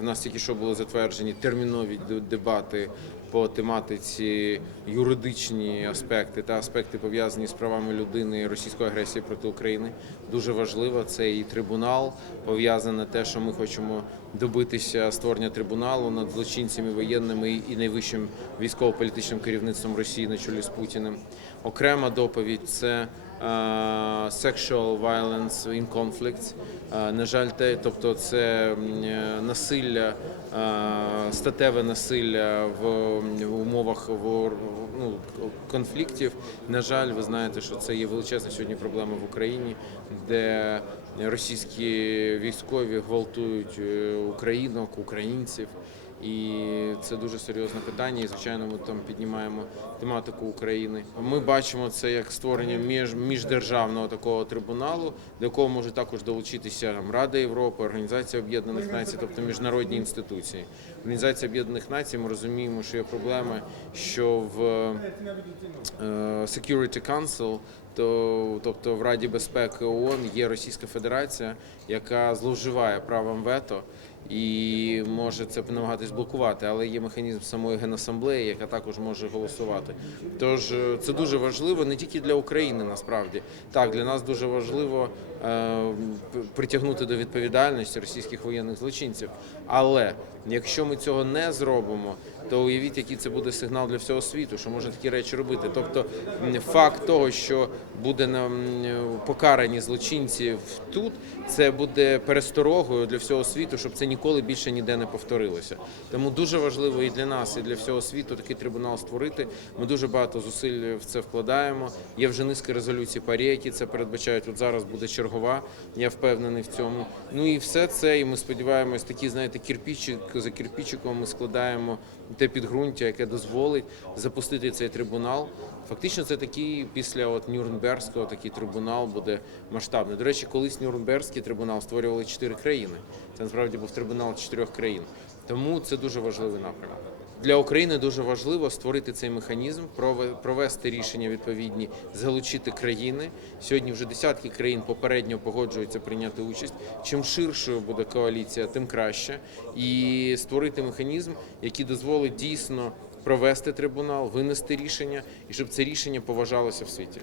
В нас тільки що були затверджені термінові дебати по тематиці юридичні аспекти та аспекти пов'язані з правами людини російської агресії проти України. Дуже важливо це і трибунал пов'язане те, що ми хочемо добитися створення трибуналу над злочинцями воєнними і найвищим військово-політичним керівництвом Росії на чолі з Путіним. Окрема доповідь це sexual violence in conflicts. Е, На жаль, те, тобто це насилля, статеве насилля в умовах вор- ну, конфліктів. На жаль, ви знаєте, що це є величезна сьогодні проблема в Україні, де російські військові гвалтують е, українок, українців. І це дуже серйозне питання. І звичайно, ми там піднімаємо тематику України. Ми бачимо це як створення між міждержавного такого трибуналу, до якого може також долучитися Рада Європи, Організація Об'єднаних Націй, тобто міжнародні інституції. Організація Об'єднаних Націй. Ми розуміємо, що є проблеми, що в е, Security Council, то тобто в Раді безпеки ООН є Російська Федерація, яка зловживає правом вето і може це намагатись блокувати, але є механізм самої генасамблеї, яка також може голосувати. Тож е, це дуже важливо не тільки для України, насправді так для нас дуже важливо притягнути до відповідальності російських воєнних злочинців. Але якщо ми цього не зробимо, то уявіть, який це буде сигнал для всього світу, що можна такі речі робити. Тобто факт того, що буде нам покарані злочинці тут, це буде пересторогою для всього світу, щоб це ніколи більше ніде не повторилося. Тому дуже важливо і для нас, і для всього світу такий трибунал створити. Ми дуже багато зусиль в це вкладаємо. Є вже низка резолюцій парі, які це передбачають. От зараз буде чергова. Я впевнений в цьому. Ну і все це. І ми сподіваємось, такі знаєте, кірпічик за кірпічиком ми складаємо те підґрунтя, яке дозволить запустити цей трибунал. Фактично, це такий після от Нюрнберзького такий трибунал буде масштабний. До речі, колись Нюрнберзький трибунал створювали чотири країни. Це насправді був трибунал чотирьох країн. Тому це дуже важливий напрямок. Для України дуже важливо створити цей механізм, прове- провести рішення відповідні, залучити країни. Сьогодні вже десятки країн попередньо погоджуються прийняти участь. Чим ширшою буде коаліція, тим краще. І створити механізм, який дозволить дійсно провести трибунал, винести рішення, і щоб це рішення поважалося в світі.